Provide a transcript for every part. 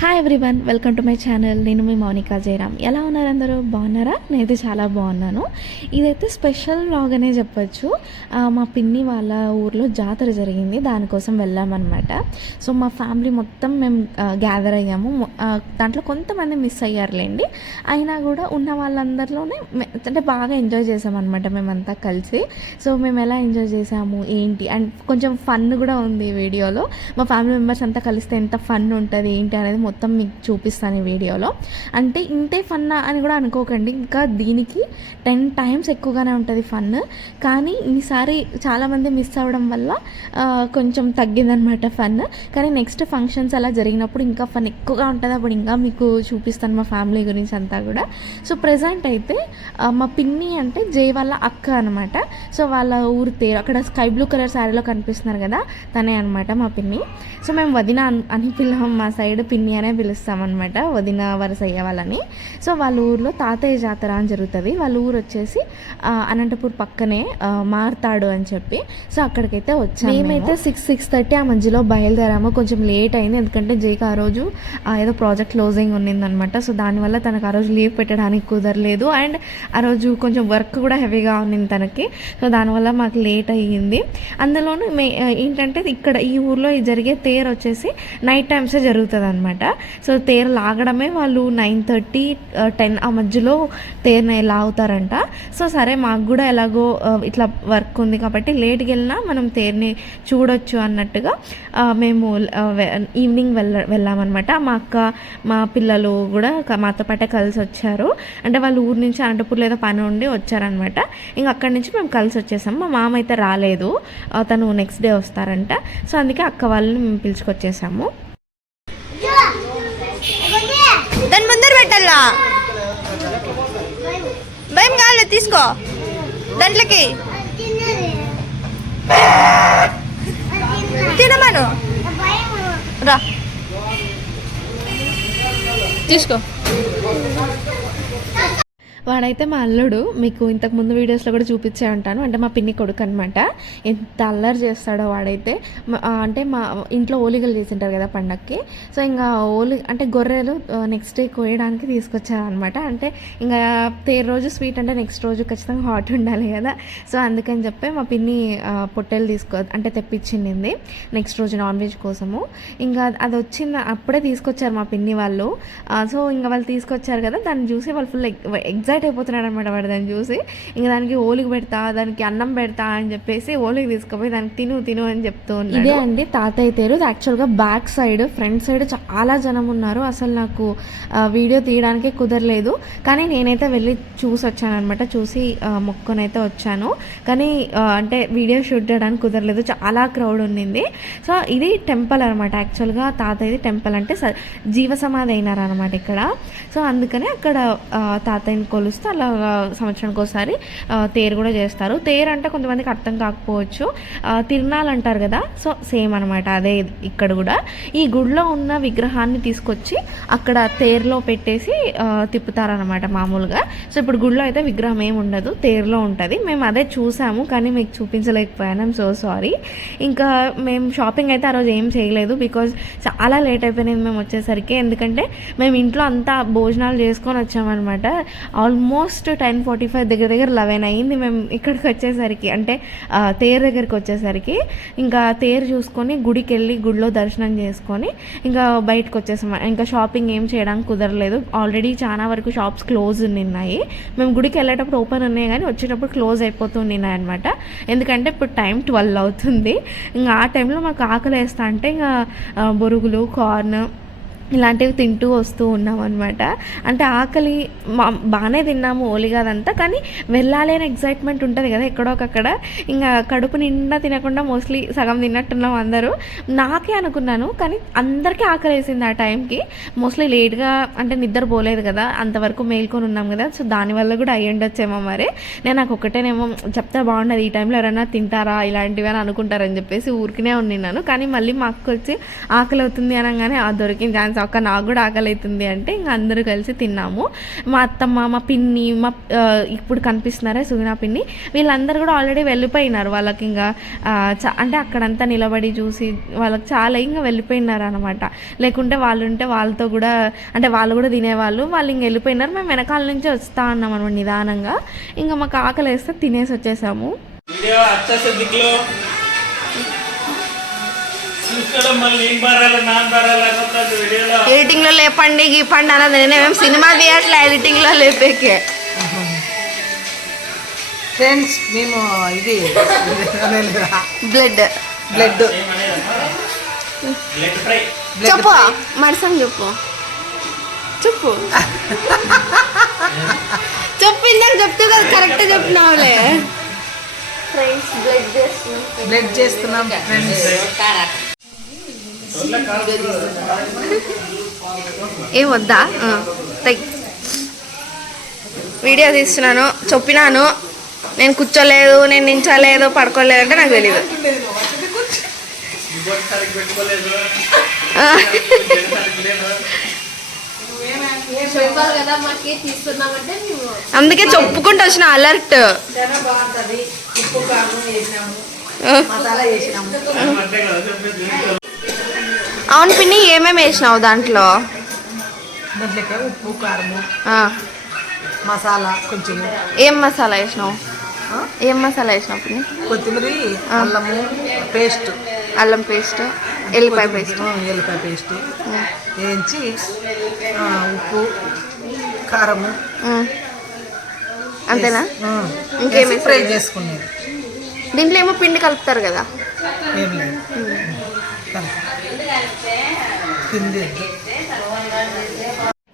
Hi everyone, welcome to my channel. నేను మీ మౌనికా జయరామ్. ఎలా ఉన్నారు అందరూ? బాగున్నారా? నేనైతే చాలా బాగున్నాను. ఇదైతే స్పెషల్ వ్లాగ్ అనే చెప్పొచ్చు. మా పిన్ని వాళ్ళ ఊర్లో జాతర జరిగింది, దానికోసం వెళ్ళామన్నమాట. సో మా ఫ్యామిలీ మొత్తం మేము గ్యాదర్ అయ్యాము. దాంట్లో కొంతమంది మిస్ అయ్యారులేండి, అయినా కూడా ఉన్న వాళ్ళందరిలోనే అంటే బాగా ఎంజాయ్ చేసామన్నమాట మేమంతా కలిసి. సో మేము ఎలా ఎంజాయ్ చేసాము ఏంటి అండ్ కొంచెం ఫన్ కూడా ఉంది ఈ వీడియోలో. మా ఫ్యామిలీ మెంబర్స్ అంతా కలిస్తే ఎంత ఫన్ ఉంటుంది ఏంటి అనేది మొత్తం మీకు చూపిస్తాను ఈ వీడియోలో. అంటే ఇంతే ఫన్ అని కూడా అనుకోకండి, ఇంకా దీనికి 10 times ఎక్కువగానే ఉంటుంది ఫన్. కానీ ఈసారి చాలామంది మిస్ అవ్వడం వల్ల కొంచెం తగ్గిందనమాట ఫన్. కానీ నెక్స్ట్ ఫంక్షన్స్ అలా జరిగినప్పుడు ఇంకా ఫన్ ఎక్కువగా ఉంటుంది, అప్పుడు ఇంకా మీకు చూపిస్తాను మా ఫ్యామిలీ గురించి అంతా కూడా. సో ప్రజెంట్ అయితే మా పిన్ని అంటే జై వాళ్ళ అక్క అనమాట. సో వాళ్ళ ఊరు తేరు అక్కడ స్కై బ్లూ కలర్ శారీలో కనిపిస్తున్నారు కదా, తనే అనమాట మా పిన్ని. సో మేము వదిన అని పిల్లం, మా సైడ్ పిన్ని అనే పిలుస్తామన్నమాట, వదిన వరుస అయ్యే వాళ్ళని. సో వాళ్ళ ఊర్లో తాతయ్య జాతర అని జరుగుతుంది. వాళ్ళ ఊరు వచ్చేసి అనంతపూర్ పక్కనే మారుతాడు అని చెప్పి. సో అక్కడికైతే వచ్చాము. మేమైతే 6-6:30 ఆ మధ్యలో బయలుదేరాము. కొంచెం లేట్ అయింది ఎందుకంటే జైకి ఆ రోజు ఏదో ప్రాజెక్ట్ క్లోజింగ్ ఉన్నిందనమాట. సో దానివల్ల తనకు ఆ రోజు లీవ్ పెట్టడానికి కుదరలేదు. అండ్ ఆ రోజు కొంచెం వర్క్ కూడా హెవీగా ఉన్నింది తనకి. సో దానివల్ల మాకు లేట్ అయ్యింది. అందులోనూ ఏంటంటే ఇక్కడ ఈ ఊర్లో జరిగే తేరు వచ్చేసి నైట్ టైమ్సే జరుగుతుంది అనమాట. సో తేరు లాగడమే వాళ్ళు 9:30-10 ఆ మధ్యలో తేరుని లాగుతారంట. సో సరే మాకు కూడా ఎలాగో ఇట్లా వర్క్ ఉంది కాబట్టి లేట్కి వెళ్ళినా మనం తేరుని చూడొచ్చు అన్నట్టుగా మేము ఈవినింగ్ వెళ్ళామన్నమాట. మా అక్క మా పిల్లలు కూడా మాతో పాటే కలిసి వచ్చారు. అంటే వాళ్ళు ఊరు నుంచి అనంతపూర్లో ఏదో పని ఉండి వచ్చారనమాట. ఇంక అక్కడి నుంచి మేము కలిసి వచ్చేసాము. మా మామ అయితే రాలేదు, తను నెక్స్ట్ డే వస్తారంట. సో అందుకే అక్క వాళ్ళని మేము పిలుచుకొచ్చేసాము. దాని ముందర పెట్టాలా, భయం కాలేదు, తీసుకో దాంట్లోకి తినమను, రా తీసుకో. వాడైతే మా అల్లుడు, మీకు ఇంతకుముందు వీడియోస్లో కూడా చూపించే ఉంటాను, అంటే మా పిన్ని కొడుకు అనమాట. ఎంత అల్లరి చేస్తాడో వాడైతే. అంటే మా ఇంట్లో ఓలిగలు చేసింటారు కదా పండక్కి. సో ఇంకా అంటే గొర్రెలు నెక్స్ట్ డే కోయడానికి తీసుకొచ్చారనమాట. అంటే ఇంకా తేరు రోజు స్వీట్ అంటే నెక్స్ట్ రోజు ఖచ్చితంగా హాట్ ఉండాలి కదా. సో అందుకని చెప్పి మా పిన్ని పొట్టేలు అంటే తెప్పించింది నెక్స్ట్ రోజు నాన్ వెజ్ కోసము. ఇంకా అది వచ్చింది అప్పుడే తీసుకొచ్చారు మా పిన్ని వాళ్ళు. సో ఇంకా వాళ్ళు తీసుకొచ్చారు కదా, దాన్ని చూసి వాళ్ళు ఫుల్ ఎగ్జైట్ అయిపోతున్నాడు అనమాట. వాడు దాన్ని చూసి ఇంకా దానికి ఓలికి పెడతా, దానికి అన్నం పెడతా అని చెప్పేసి ఓలికి తీసుకుపోయి దానికి తిను అని చెప్తూ ఉన్నాడు. ఇదే అండి తాతయ్య తేరు. యాక్చువల్గా బ్యాక్ సైడ్ ఫ్రంట్ సైడ్ చాలా జనం ఉన్నారు. అసలు నాకు వీడియో తీయడానికే కుదరలేదు. కానీ నేనైతే వెళ్ళి చూసి వచ్చాను అనమాట. చూసి మొక్కునైతే వచ్చాను. కానీ అంటే వీడియో షూట్ చేయడానికి కుదరలేదు, చాలా క్రౌడ్ ఉండింది. సో ఇది టెంపుల్ అనమాట. యాక్చువల్గా తాతయ్యది టెంపుల్ అంటే జీవ సమాధి అయినారనమాట ఇక్కడ. సో అందుకనే అక్కడ తాతయ్యని కొలుస్తే అలా సంవత్సరానికి ఒకసారి తేరు కూడా చేస్తారు. తేరు అంటే కొంతమందికి అర్థం కాకపోవచ్చు, తిరునాళ్ళు అంటారు కదా. సో సేమ్ అనమాట అదే ఇక్కడ కూడా. ఈ గుడిలో ఉన్న విగ్రహాన్ని తీసుకొచ్చి అక్కడ తేరులో పెట్టేసి తిప్పుతారనమాట మామూలుగా. సో ఇప్పుడు గుడిలో అయితే విగ్రహం ఏమి ఉండదు, తేరులో ఉంటుంది. మేము అదే చూసాము కానీ మీకు చూపించలేకపోయాను, ఐమ్ సో సారీ. ఇంకా మేము షాపింగ్ అయితే ఆ రోజు ఏం చేయలేదు, బికాజ్ చాలా లేట్ అయిపోయినది మేము వచ్చేసరికి. ఎందుకంటే మేము ఇంట్లో అంతా భోజనాలు చేసుకొని వచ్చామన్నమాట. ఆల్మోస్ట్ 10:45 దగ్గర 11 అయింది మేము ఇక్కడికి వచ్చేసరికి, అంటే తేరు దగ్గరికి వచ్చేసరికి. ఇంకా తేరు చూసుకొని గుడికి వెళ్ళి గుడిలో దర్శనం చేసుకొని ఇంకా బయటకు వచ్చేసాం. ఇంకా షాపింగ్ ఏం చేయడానికి కుదరలేదు, ఆల్రెడీ చాలా వరకు షాప్స్ క్లోజ్ ఉన్నాయి. మేము గుడికి వెళ్ళేటప్పుడు ఓపెన్ ఉన్నాయి కానీ వచ్చేటప్పుడు క్లోజ్ అయిపోతున్నాయి అనమాట. ఎందుకంటే ఇప్పుడు టైం 12 అవుతుంది. ఇంకా ఆ టైంలో మాకు ఆకలి వేస్తా అంటే ఇంకా బొరుగులు, కార్న్ ఇలాంటివి తింటూ వస్తూ ఉన్నాం అనమాట. అంటే ఆకలి బాగానే తిన్నాము ఓలిగా అదంతా, కానీ వెళ్ళాలి అనే ఎగ్జైట్మెంట్ ఉంటుంది కదా ఎక్కడోకక్కడ. ఇంకా కడుపు నిండా తినకుండా మోస్ట్లీ సగం తిన్నట్టున్నాం అందరూ. నాకే అనుకున్నాను కానీ అందరికీ ఆకలి వేసింది ఆ టైంకి. మోస్ట్లీ లేట్గా అంటే నిద్ర పోలేదు కదా, అంతవరకు మేల్కొని ఉన్నాం కదా. సో దానివల్ల కూడా అయ్యి ఉండొచ్చేమో మరి. నేను నాకు ఒకటేనేమో చెప్తే బాగుండదు, ఈ టైంలో ఎవరైనా తింటారా ఇలాంటివి అని అనుకుంటారని చెప్పేసి ఊరికినే ఉన్నాను. కానీ మళ్ళీ మా అక్క వచ్చి ఆకలి అవుతుంది అనగానే దొరికిన ఛాన్స్ ఫ్రెండ్స్ అక్క నాకు కూడా ఆకలి అవుతుంది అంటే ఇంకా అందరూ కలిసి తిన్నాము. మా అత్తమ్మ, మా పిన్ని, మా ఇప్పుడు కనిపిస్తున్నారా సుగుణ పిన్ని, వీళ్ళందరూ కూడా ఆల్రెడీ వెళ్ళిపోయినారు. వాళ్ళకి ఇంకా అంటే అక్కడంతా నిలబడి చూసి వాళ్ళకి చాలా ఇంకా వెళ్ళిపోయినారు అనమాట. లేకుంటే వాళ్ళు ఉంటే వాళ్ళతో కూడా అంటే వాళ్ళు కూడా తినేవాళ్ళు. వాళ్ళు ఇంక వెళ్ళిపోయినారు. మేము వెనకాల నుంచి వస్తా ఉన్నాం అనమాట నిదానంగా. ఇంకా మాకు ఆకలి వేస్తే తినేసి వచ్చేసాము. ఎడిటింగ్ లో లేపండి గీపండి అన్నది నేనేమేమి సినిమా తీయట్లే, ఎడిటింగ్ లో లేపేకే. ఫ్రెండ్స్ మేము ఇది బ్లడ్ బ్లడ్ చెప్పు మరసం చెప్పు చెప్పు చెప్పు ఇందాక చెప్తే కదా కరెక్ట్ చెప్పినావులే. ఫ్రెండ్స్ బ్లడ్ చేస్తున్నాం ఫ్రెండ్స్. ఏం వద్దా వీడియో తీస్తున్నాను చెప్పినాను. నేను కూర్చోలేదు, నేను నించోలేదు, పడుకోలేదు అంటే నాకు తెలీదు. అందుకే చెప్పుకుంటూ వచ్చిన అలర్ట్. అవును పిన్ని, ఏమేమి వేసినావు దాంట్లో? ఉప్పు, కారము, మసాలా కొంచెం. ఏం మసాలా వేసినావు? ఏం మసాలా వేసినావు పిన్ని? కొత్తిమీర, అల్లము పేస్ట్, అల్లం పేస్ట్, ఎల్లిపాయ పేస్ట్, ఎల్లిపాయ పేస్ట్ వేయించి ఉప్పు, కారము అంతేనా? ఇంకేమి ఫ్రై చేసుకునేది. దీంట్లో ఏమో పిండి కలుపుతారు కదా? ఏం లేదు, పిండి.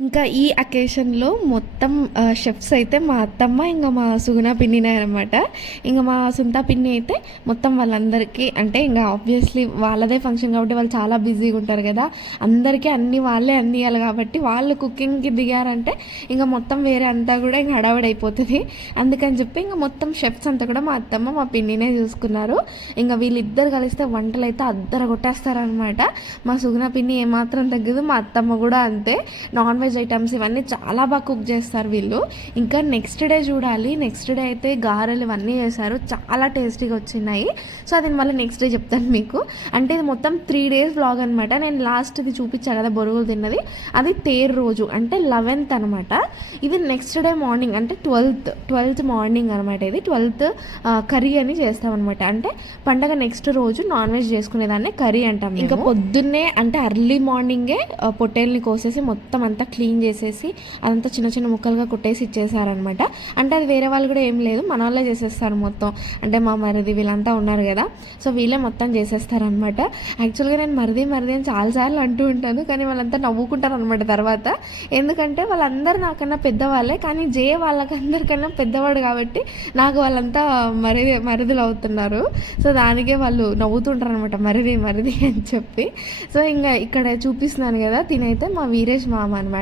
ఇంకా ఈ అకేషన్లో మొత్తం షెఫ్స్ అయితే మా అత్తమ్మ ఇంకా మా సుగుణ పిన్నినే అనమాట. ఇంకా మా సుంతా పిన్ని అయితే మొత్తం వాళ్ళందరికీ అంటే ఇంకా ఆబ్వియస్లీ వాళ్ళదే ఫంక్షన్ కాబట్టి వాళ్ళు చాలా బిజీగా ఉంటారు కదా, అందరికీ అన్ని వాళ్ళే అందియాలి కాబట్టి వాళ్ళు కుకింగ్కి దిగారంటే ఇంకా మొత్తం వేరే అంతా కూడా ఇంకా హడావిడి అయిపోతుంది. అందుకని చెప్పి ఇంకా మొత్తం షెఫ్స్ అంతా కూడా మా అత్తమ్మ మా పిన్నినే చూసుకున్నారు. ఇంకా వీళ్ళిద్దరు కలిస్తే వంటలు అయితే అద్దర కొట్టేస్తారనమాట. మా సుగుణ పిన్ని ఏమాత్రం తగ్గదు, మా అత్తమ్మ కూడా అంతే. నాన్ వెజ్ ఐటమ్స్ ఇవన్నీ చాలా బాగా కుక్ చేస్తారు వీళ్ళు. ఇంకా నెక్స్ట్ డే చూడాలి, నెక్స్ట్ డే అయితే గారెలు ఇవన్నీ చేశారు, చాలా టేస్టీగా వచ్చినాయి. సో అది మళ్ళీ నెక్స్ట్ డే చెప్తాను మీకు. అంటే ఇది మొత్తం 3 days వ్లాగ్ అనమాట. నేను లాస్ట్ ఇది చూపించాను కదా బొరుగులు తిన్నది, అది తేరు రోజు అంటే 11th అనమాట. ఇది నెక్స్ట్ డే మార్నింగ్ అంటే 12th మార్నింగ్ అనమాట. ఇది 12th కర్రీ అని చేస్తామన్నమాట. అంటే పండగ నెక్స్ట్ రోజు నాన్ వెజ్ చేసుకునేదాన్ని కర్రీ అంటాం. ఇంకా పొద్దున్నే అంటే అర్లీ మార్నింగే పొట్టేల్ని కోసేసి మొత్తం అంతా క్లీన్ చేసేసి అదంతా చిన్న చిన్న ముక్కలుగా కుట్టేసి ఇచ్చేసారనమాట. అంటే అది వేరే వాళ్ళు కూడా ఏం లేదు, మన వాళ్ళే చేసేస్తారు మొత్తం. అంటే మా మరిది వీళ్ళంతా ఉన్నారు కదా, సో వీళ్ళే మొత్తం చేసేస్తారనమాట. యాక్చువల్గా నేను మరిది అని చాలాసార్లు అంటూ ఉంటాను, కానీ వాళ్ళంతా నవ్వుకుంటారు అనమాట తర్వాత. ఎందుకంటే వాళ్ళందరూ నాకన్నా పెద్దవాళ్ళే, కానీ జే వాళ్ళకందరికన్నా పెద్దవాడు కాబట్టి నాకు వాళ్ళంతా మరిదులు అవుతున్నారు. సో దానికే వాళ్ళు నవ్వుతుంటారు అనమాట, మరిది అని చెప్పి. సో ఇంకా ఇక్కడ చూపిస్తున్నాను కదా, తినైతే మా వీరేష్ మామ అనమాట,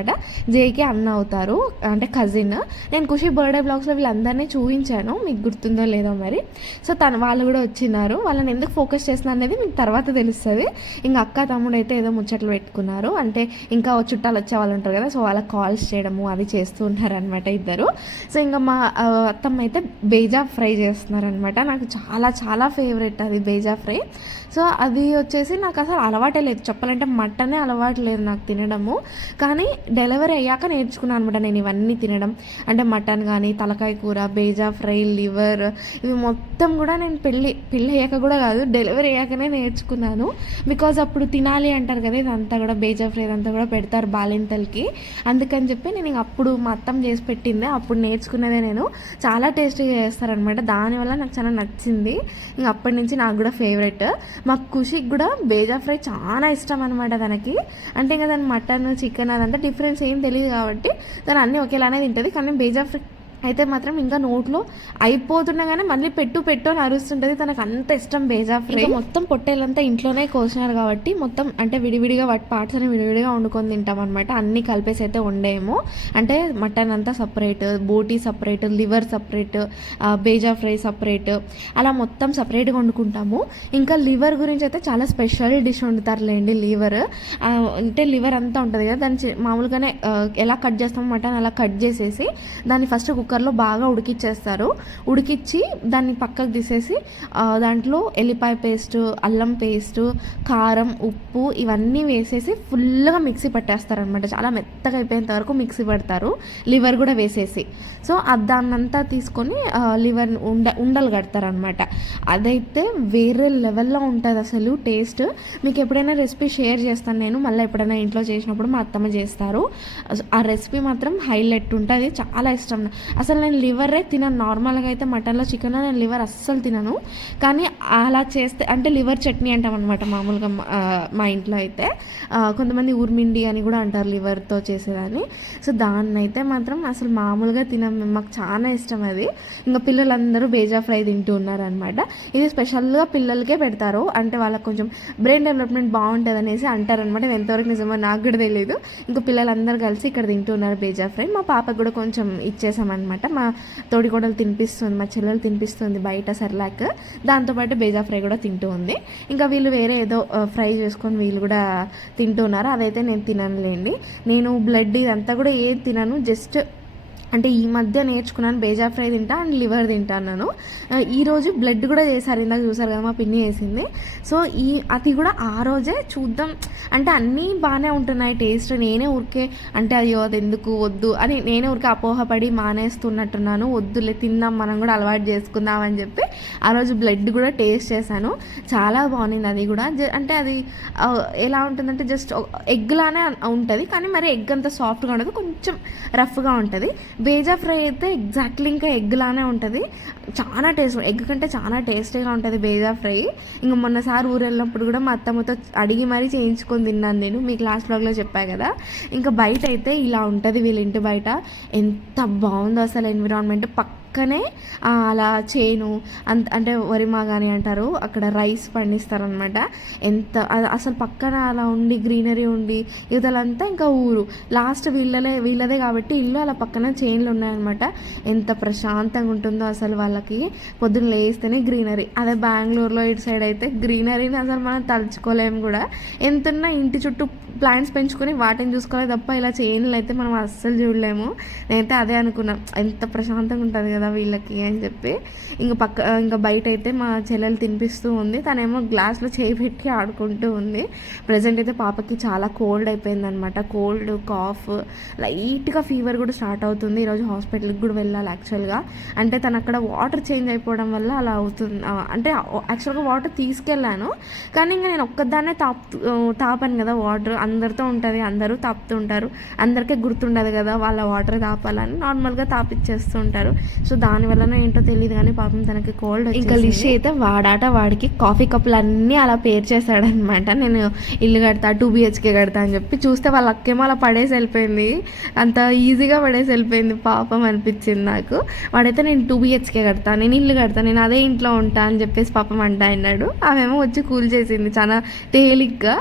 జేకి అన్న అవుతారు, అంటే కజిన్. నేను ఖుషి బర్త్డే బ్లాగ్స్లో వీళ్ళందరినీ చూపించాను, మీకు గుర్తుందో లేదో మరి. సో వాళ్ళు కూడా వచ్చినారు. వాళ్ళని ఎందుకు ఫోకస్ చేస్తున్నా అనేది మీకు తర్వాత తెలుస్తుంది. ఇంకా అక్క తమ్ముడు అయితే ఏదో ముచ్చట్లు పెట్టుకున్నారు, అంటే ఇంకా చుట్టాలు వచ్చే వాళ్ళు ఉంటారు కదా, సో వాళ్ళకి కాల్స్ చేయడము అది చేస్తూ ఉన్నారనమాట ఇద్దరు. సో ఇంకా మా అత్తమ్మ అయితే బేజా ఫ్రై చేస్తున్నారనమాట. నాకు చాలా చాలా ఫేవరెట్ అది బేజా ఫ్రై. సో అది వచ్చేసి నాకు అసలు అలవాటే లేదు, చెప్పాలంటే మటనే అలవాటు లేదు నాకు తినడము. కానీ డెలివరీ అయ్యాక నేర్చుకున్నాను అనమాట నేను ఇవన్నీ తినడం. అంటే మటన్ కానీ, తలకాయ కూర, బేజా ఫ్రై, లివర్, ఇవి మొత్తం కూడా నేను పెళ్ళి అయ్యాక కూడా కాదు, డెలివరీ అయ్యాకనే నేర్చుకున్నాను. బికాజ్ అప్పుడు తినాలి అంటారు కదా, ఇదంతా కూడా బేజా ఫ్రై ఇదంతా కూడా పెడతారు బాలింతలకి. అందుకని చెప్పి నేను ఇంక అప్పుడు మా అత్తమ్మ చేసి పెట్టిందే అప్పుడు నేర్చుకునేదే నేను. చాలా టేస్టీగా చేస్తారనమాట, దానివల్ల నాకు చాలా నచ్చింది. ఇంక అప్పటి నుంచి నాకు కూడా ఫేవరెట్. మా ఖుషికి కూడా బేజా ఫ్రై చాలా ఇష్టం అనమాట తనకి. అంటే ఇంకా దాని మటన్ చికెన్ అదంతా డిఫరెన్స్ ఏం తెలియదు కాబట్టి తను అన్నీ ఒకేలానే తింటుంది. కానీ బేజా ఫ్రై అయితే మాత్రం ఇంకా నోట్లో అయిపోతుండగానే మళ్ళీ పెట్టు అని అరుస్తుంటుంది. తనకు అంత ఇష్టం బేజా ఫ్రై. మొత్తం పొట్టేలంతా ఇంట్లోనే కోసినారు కాబట్టి మొత్తం అంటే విడివిడిగా వాటి పార్ట్స్ అని విడివిడిగా వండుకొని తింటాం అనమాట. అన్ని కలిపేసి అయితే వండేమో, అంటే మటన్ అంతా సపరేట్, బోటీ సపరేట్, లివర్ సపరేట్, బేజా ఫ్రై సపరేట్, అలా మొత్తం సపరేట్గా వండుకుంటాము. ఇంకా లివర్ గురించి అయితే చాలా స్పెషల్ డిష్ వండుతారులేండి. లివర్ అంటే లివర్ అంతా ఉంటుంది కదా, దాన్ని మామూలుగానే ఎలా కట్ చేస్తామో మటన్ అలా కట్ చేసేసి దాన్ని ఫస్ట్ కుక్కర్లో బాగా ఉడికిచ్చేస్తారు. ఉడికిచ్చి దాన్ని పక్కకు తీసేసి దాంట్లో ఎల్లిపాయ పేస్ట్, అల్లం పేస్ట్, కారం, ఉప్పు ఇవన్నీ వేసేసి ఫుల్గా మిక్సీ పట్టేస్తారు అనమాట. చాలా మెత్తగా అయిపోయేంత వరకు మిక్సీ పడతారు. లివర్ కూడా వేసేసి సో దాన్నంతా తీసుకొని లివర్ ఉండలు కడతారనమాట. అదైతే వేరే లెవెల్లో ఉంటుంది అసలు టేస్ట్. మీకు ఎప్పుడైనా రెసిపీ షేర్ చేస్తాను నేను, మళ్ళీ ఎప్పుడైనా ఇంట్లో చేసినప్పుడు మా అత్తమ్మ చేస్తారు. ఆ రెసిపీ మాత్రం హైలైట్ ఉంటుంది, చాలా ఇష్టం. అసలు నేను లివరే తినను. నార్మల్గా అయితే మటన్లో, చికెన్లో నేను లివర్ అస్సలు తినను. కానీ అలా చేస్తే అంటే లివర్ చట్నీ అంటాం అనమాట మామూలుగా మా ఇంట్లో అయితే. కొంతమంది ఊర్మిండి అని కూడా అంటారు లివర్తో చేసేదాన్ని. సో దాన్ని అయితే మాత్రం అసలు మామూలుగా తినం, మాకు చాలా ఇష్టం అది. ఇంకా పిల్లలందరూ బేజా ఫ్రై తింటూ ఉన్నారనమాట. ఇది స్పెషల్గా పిల్లలకే పెడతారు, అంటే వాళ్ళకి కొంచెం బ్రెయిన్ డెవలప్మెంట్ బాగుంటుంది అనేసి అంటారనమాట. ఎంతవరకు నిజమో నాకు కూడా తెలియదు. ఇంకా పిల్లలందరూ కలిసి ఇక్కడ తింటూ ఉన్నారు బేజా ఫ్రై. మా పాపకు కూడా కొంచెం ఇచ్చేసామన్నమాట. మా తోడికోడలు తినిపిస్తుంది, మా చెల్లెలు తినిపిస్తుంది బయట సెర్లాక్. దాంతోపాటు బేజా ఫ్రై కూడా తింటూ ఉంది. ఇంకా వీళ్ళు వేరే ఏదో ఫ్రై చేసుకొని వీళ్ళు కూడా తింటూ ఉన్నారు. అదైతే నేను తిననులేండి. నేను బ్లడ్ ఇదంతా కూడా ఏది తినను. జస్ట్ అంటే ఈ మధ్య నేర్చుకున్నాను బేజా ఫ్రై తింటా అండ్ లివర్ తింటాను. ఈరోజు బ్లడ్ కూడా చేశారు, ఇందాక చూసారు కదా మా పిన్ని వేసింది. సో అది కూడా ఆ రోజే చూద్దాం అంటే అన్నీ బాగానే ఉంటున్నాయి టేస్ట్. నేనే ఊరికే అంటే అయ్యో అది ఎందుకు వద్దు అని నేనే ఊరికే అపోహపడి మానేస్తున్నట్టున్నాను. వద్దులే తిందాం మనం కూడా అలవాటు చేసుకుందాం అని చెప్పి ఆ రోజు బ్లడ్ కూడా టేస్ట్ చేశాను. చాలా బాగుంది అది కూడా. అంటే అది ఎలా ఉంటుందంటే జస్ట్ ఎగ్ లానే ఉంటుంది, కానీ మరి ఎగ్ అంత సాఫ్ట్గా ఉండదు, కొంచెం రఫ్గా ఉంటుంది. బేజా ఫ్రై అయితే ఎగ్జాక్ట్లీ ఇంకా ఎగ్ లానే ఉంటుంది. చాలా టేస్ట్, ఎగ్ కంటే చాలా టేస్టీగా ఉంటుంది బేజా ఫ్రై. ఇంకా మొన్నసారి ఊరు వెళ్ళినప్పుడు కూడా మా అత్తమ్మతో అడిగి మరీ చేయించుకొని తిన్నాను నేను, మీకు లాస్ట్ బ్లాగ్లో చెప్పా కదా. ఇంకా బయట అయితే ఇలా ఉంటుంది వీళ్ళ ఇంటి బయట. ఎంత బాగుందో అసలు ఎన్విరాన్మెంట్. పక్కనే అలా చేను అంటే వరిమాగాని అంటారు, అక్కడ రైస్ పండిస్తారనమాట. ఎంత అసలు పక్కన అలా ఉండి గ్రీనరీ ఉండి ఇవతలంతా ఇంకా ఊరు లాస్ట్ వీళ్ళదే కాబట్టి ఇల్లు అలా పక్కన చేన్లు ఉన్నాయన్నమాట. ఎంత ప్రశాంతంగా ఉంటుందో అసలు వాళ్ళకి. పొద్దున్న లేస్తేనే గ్రీనరీ. అదే బెంగళూరులో ఇటు సైడ్ అయితే గ్రీనరీని అసలు మనం తలుచుకోలేము కూడా. ఎంతున్నా ఇంటి చుట్టూ ప్లాంట్స్ పెంచుకొని వాటిని చూసుకోవాలి తప్ప ఇలా చేన్లు అయితే మనం అస్సలు చూడలేము. నేనైతే అదే అనుకున్నా, ఎంత ప్రశాంతంగా ఉంటుంది కదా వీళ్ళకి అని చెప్పి. ఇంకా బయట అయితే మా చెల్లెలు తినిపిస్తూ ఉంది, తనేమో గ్లాస్లో చేయి పెట్టి ఆడుకుంటూ ఉంది. ప్రజెంట్ అయితే పాపకి చాలా కోల్డ్ అయిపోయిందనమాట. కోల్డ్, కాఫ్, లైట్గా ఫీవర్ కూడా స్టార్ట్ అవుతుంది. ఈరోజు హాస్పిటల్కి కూడా వెళ్ళాలి యాక్చువల్గా. అంటే తను అక్కడ వాటర్ చేంజ్ అయిపోవడం వల్ల అలా అవుతుంది. అంటే యాక్చువల్గా వాటర్ తీసుకెళ్ళాను, కానీ ఇంకా నేను ఒక్కదాన్నే తాపాను కదా వాటర్. అందరితో ఉంటుంది, అందరూ తాపుతూ ఉంటారు, అందరికీ గుర్తుండదు కదా వాళ్ళ వాటర్ తాపాలని, నార్మల్గా తాపిచ్చేస్తూ ఉంటారు. సో దానివల్లనో ఏంటో తెలియదు కానీ పాపం తనకి కోల్డ్. ఇంకా లిషి అయితే వాడికి కాఫీ కప్పులు అన్నీ అలా పేరు చేశాడనమాట. నేను ఇల్లు కడతా 2 BHK కడతా అని చెప్పి, చూస్తే వాళ్ళ అక్కేమో అలా పడేసి వెళ్ళిపోయింది, అంత ఈజీగా పడేసి వెళ్ళిపోయింది. పాపం అనిపించింది నాకు. వాడైతే నేను 2 BHK కడతా, నేను ఇల్లు కడతా, నేను అదే ఇంట్లో ఉంటా అని చెప్పేసి పాపం అన్నాడు. ఆమెమో వచ్చి కూల్ చేసింది చాలా తేలిగ్గా.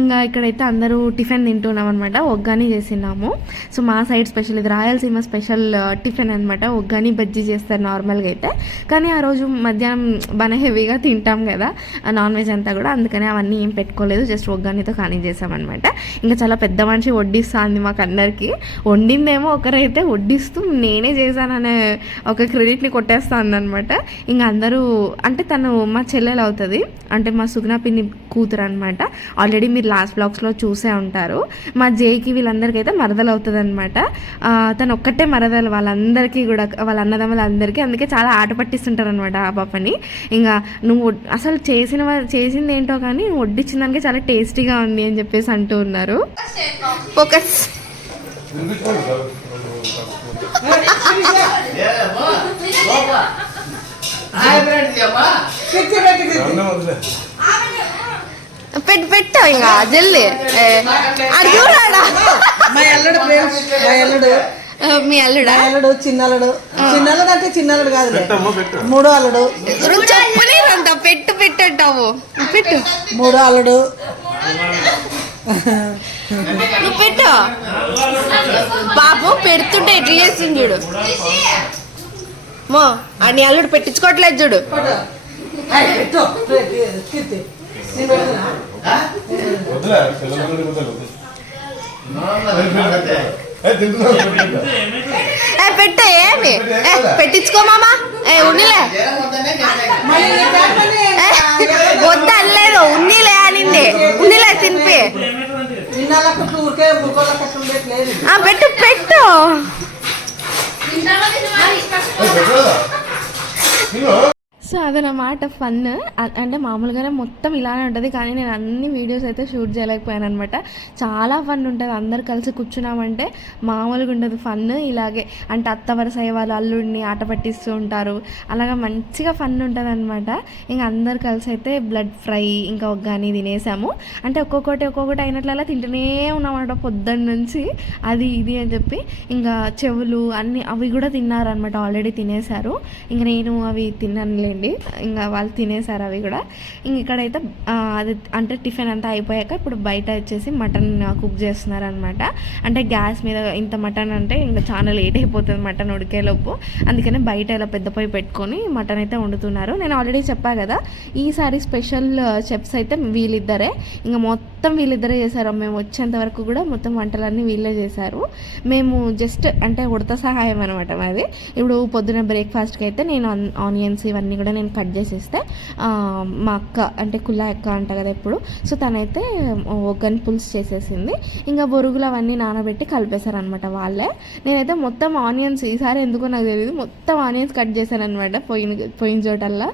ఇంకా ఇక్కడైతే అందరూ టిఫిన్ తింటున్నాం అనమాట. ఒగ్గాని చేసినాము. సో మా సైడ్ స్పెషల్ ఇది, రాయలసీమ స్పెషల్ టిఫిన్ అనమాట. ఒగ్గాని బజ్జీ చేస్తారు నార్మల్గా అయితే, కానీ ఆ రోజు మధ్యాహ్నం బాగా హెవీగా తింటాం కదా నాన్ వెజ్ అంతా కూడా, అందుకని అవన్నీ ఏం పెట్టుకోలేదు, జస్ట్ ఒగ్గానితో కానీ చేసామన్నమాట. ఇంకా చాలా పెద్ద మనిషి వడ్డిస్తుంది మాకు అందరికీ. వండిందేమో ఒకరైతే వడ్డిస్తూ నేనే చేశాననే ఒక క్రెడిట్ని కొట్టేస్తాను అనమాట. ఇంకా అందరూ అంటే తను మా చెల్లెలు అవుతుంది, అంటే మా సుగ్నా పిన్ని కూతురు అనమాట. ఆల్రెడీ మీరు లాస్ట్ బ్లాగ్స్లో చూసే ఉంటారు. మా జేకి వీళ్ళందరికీ అయితే మరదలు అవుతుంది అనమాట. తను ఒక్కటే మరదలు వాళ్ళందరికీ కూడా, వాళ్ళ అన్నదమ్ములందరికీ. అందుకే చాలా ఆట పట్టిస్తుంటారు అనమాట ఆ పాపని. ఇంకా నువ్వు అసలు చేసింది ఏంటో కానీ నువ్వు వడ్డించిన దానికి చాలా టేస్టీగా ఉంది అని చెప్పేసి అంటూ ఉన్నారు. ఫోకస్. పెట్టా ఇంకా జల్దీ అడుగురాడా. మా అల్లుడు మీ అల్లుడా అల్లుడు చిన్నల్లుడు అంటే చిన్నల్లుడు కాదు, మూడో అల్లుడు. చెప్పలేదంత పెట్టు పెట్టంటావు పెట్టు. మూడో అల్లుడు నువ్వు పెట్టు. పాపం పెడుతుంటే ఎట్లా చేసింది చూడు. మో అని అల్లుడు పెట్టించుకోవట్లేదు చూడు. పెట్టే ఏమి పెట్టించుకో మామా. ఉన్నిలే వద్దు అనలేదు, ఉన్నిలే అనింది. ఉన్నిలే తినిపి పెట్టు పెట్టు. సో అదనమాట ఫన్. అంటే మామూలుగానే మొత్తం ఇలానే ఉంటుంది, కానీ నేను అన్ని వీడియోస్ అయితే షూట్ చేయలేకపోయాను అనమాట. చాలా ఫన్ ఉంటుంది, అందరు కలిసి కూర్చున్నామంటే మామూలుగా ఉండదు ఫన్. ఇలాగే అంటే అత్త వరుస అయ్యే వాళ్ళు అల్లుడిని ఆట పట్టిస్తూ ఉంటారు, అలాగా మంచిగా ఫన్ ఉంటుంది అనమాట. ఇంకా అందరు కలిసి అయితే బ్లడ్ ఫ్రై ఇంకా ఒగ్గాని తినేసాము. అంటే ఒక్కొక్కటి అయినట్లలా తింటూనే ఉన్నామన్నమాట పొద్దున్న నుంచి, అది ఇది అని చెప్పి. ఇంకా చెవులు అన్నీ అవి కూడా తిన్నారనమాట, ఆల్రెడీ తినేశారు. ఇంక నేను అవి తిన్నానులేండి, ఇంకా వాళ్ళు తినేసారు అవి కూడా. ఇంక ఇక్కడైతే అది అంటే టిఫిన్ అంతా అయిపోయాక ఇప్పుడు బయట వచ్చేసి మటన్ కుక్ చేస్తున్నారు అనమాట. అంటే గ్యాస్ మీద ఇంత మటన్ అంటే ఇంకా చాలా లేట్ అయిపోతుంది మటన్ ఉడికేలోపు, అందుకని బయట ఇలా పెద్ద పొయ్యి పెట్టుకొని మటన్ అయితే వండుతున్నారు. నేను ఆల్రెడీ చెప్పా కదా, ఈసారి స్పెషల్ చెఫ్స్ అయితే వీళ్ళిద్దరే, ఇంకా మొత్తం వీళ్ళిద్దరే చేశారు. మేము వచ్చేంత వరకు కూడా మొత్తం వంటలన్నీ వీళ్ళే చేశారు. మేము జస్ట్ అంటే ఉడత సహాయం అనమాట మాది. ఇప్పుడు పొద్దున బ్రేక్ఫాస్ట్కి అయితే నేను ఆనియన్స్ ఇవన్నీ కూడా నేను కట్ చేసేస్తే మా అక్క అంటే కుల్లా అక్క అంట కదా ఎప్పుడు, సో తనైతే ఒగ్గని పులుసు చేసేసింది. ఇంకా బొరుగులు అవన్నీ నానబెట్టి కలిపేశారనమాట వాళ్ళే. నేనైతే మొత్తం ఆనియన్స్ ఈసారి ఎందుకో నాకు తెలియదు, మొత్తం ఆనియన్స్ కట్ చేశాను అనమాట పోయిన చోటల్లా.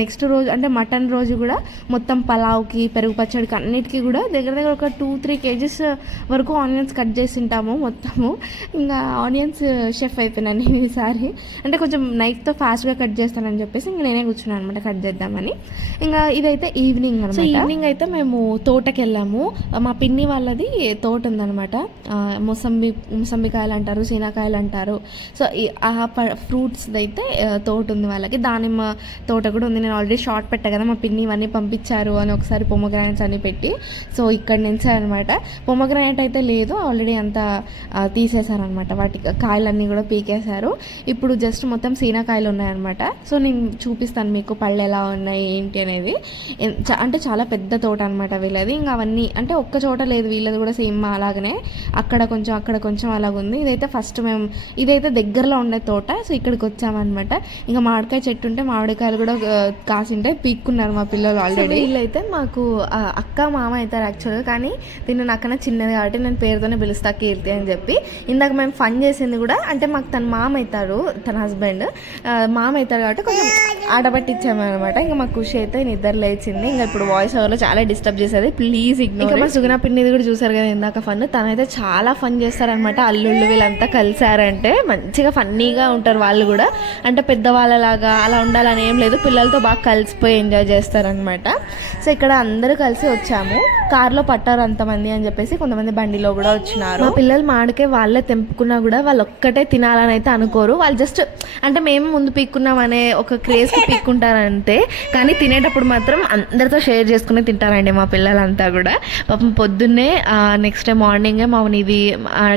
నెక్స్ట్ రోజు అంటే మటన్ రోజు కూడా మొత్తం పలావ్కి పెరుగు పచ్చడికి అన్నిటికీ కూడా దగ్గర ఒక 2-3 kgs వరకు ఆనియన్స్ కట్ చేసి ఉంటాము మొత్తము. ఇంకా ఆనియన్స్ షెఫ్ అయిపోయినాను నేను ఈసారి. అంటే కొంచెం నైఫ్తో ఫాస్ట్గా కట్ చేస్తానని చెప్పేసి ఇంకా నేనే కూర్చున్నాను అనమాట కట్ చేద్దామని. ఇంకా ఇదైతే ఈవినింగ్ అనమాట. ఈవినింగ్ అయితే మేము తోటకి వెళ్ళాము. మా పిన్ని వాళ్ళది తోట ఉందనమాట. ముసంబికాయలు అంటారు, సీనాకాయలు అంటారు. సో ఆ ఫ్రూట్స్ అయితే తోట ఉంది వాళ్ళకి. దానిమ్మ తోట కూడా ఉంది. నేను ఆల్రెడీ షార్ట్ పెట్టా కదా, మా పిన్ని ఇవన్నీ పంపించారు అని ఒకసారి పొమగ్రానైట్స్ అన్ని పెట్టి. సో ఇక్కడ నుంచి అనమాట పొమగ్రానైట్ అయితే లేదు, ఆల్రెడీ అంతా తీసేశారనమాట. వాటి కాయలన్నీ కూడా పీకేశారు. ఇప్పుడు జస్ట్ మొత్తం సీనాకాయలు ఉన్నాయన్నమాట. సో నేను చూపిస్తాను మీకు పళ్ళు ఎలా ఉన్నాయి ఏంటి అనేది. అంటే చాలా పెద్ద తోట అనమాట వీళ్ళది. ఇంకా అవన్నీ అంటే ఒక్క చోట లేదు, వీళ్ళది కూడా సేమ్ అలాగనే అక్కడ కొంచెం అక్కడ కొంచెం అలాగుంది. ఇదైతే ఫస్ట్ మేము ఇదైతే దగ్గరలో ఉండే తోట. సో ఇక్కడికి వచ్చామన్నమాట. ఇంకా మామిడికాయ చెట్టు ఉంటే మామిడికాయలు కూడా కాసింటే పీక్కున్నారు మా పిల్లలు ఆల్రెడీ. వీళ్ళైతే మాకు అక్క మామ అవుతారు యాక్చువల్గా, కానీ తిన్న నాకన్నా చిన్నది కాబట్టి నేను పేరుతోనే పిలుస్తా కీర్తి అని చెప్పి. ఇందాక మేము ఫన్ చేసింది కూడా అంటే మాకు తన మామ అవుతాడు, తన హస్బెండ్ మామ అవుతారు కాబట్టి కొంచెం ఆడబట్టించామన్నమాట. ఇంకా మా ఖుషి అయితే నిద్ర లేచింది. ఇంకా ఇప్పుడు వాయిస్ ఓవర్లో చాలా డిస్టర్బ్ చేసేది, ప్లీజ్ ఇగ్నోర్. ఇంకా మా సుగుణ పిన్నిది కూడా చూసారు కదా ఇందాక ఫన్. తనైతే చాలా ఫన్ చేస్తారనమాట. అల్లుళ్ళు వీళ్ళంతా కలిసారంటే మంచిగా ఫన్నీగా ఉంటారు వాళ్ళు కూడా. అంటే పెద్దవాళ్ళలాగా అలా ఉండాలని ఏం లేదు, పిల్లలతో బాగా కలిసిపోయి ఎంజాయ్ చేస్తారనమాట. సో ఇక్కడ అందరూ కలిసి వచ్చాము. కార్లో పట్టారు అంతమంది అని చెప్పేసి కొంతమంది బండిలో కూడా వచ్చినారు. మా పిల్లలు మాడికే వాళ్ళే తెంపుకున్నా కూడా వాళ్ళు ఒక్కటే తినాలని అయితే అనుకోరు. వాళ్ళు జస్ట్ అంటే మేము ముందు పీక్కున్నాం అనే ఒక క్రేజ్కి పీక్కుంటారంతే, కానీ తినేటప్పుడు మాత్రం అందరితో షేర్ చేసుకుని తింటారండి మా పిల్లలంతా కూడా. పాపం పొద్దున్నే నెక్స్ట్ డే మార్నింగే మా ఇది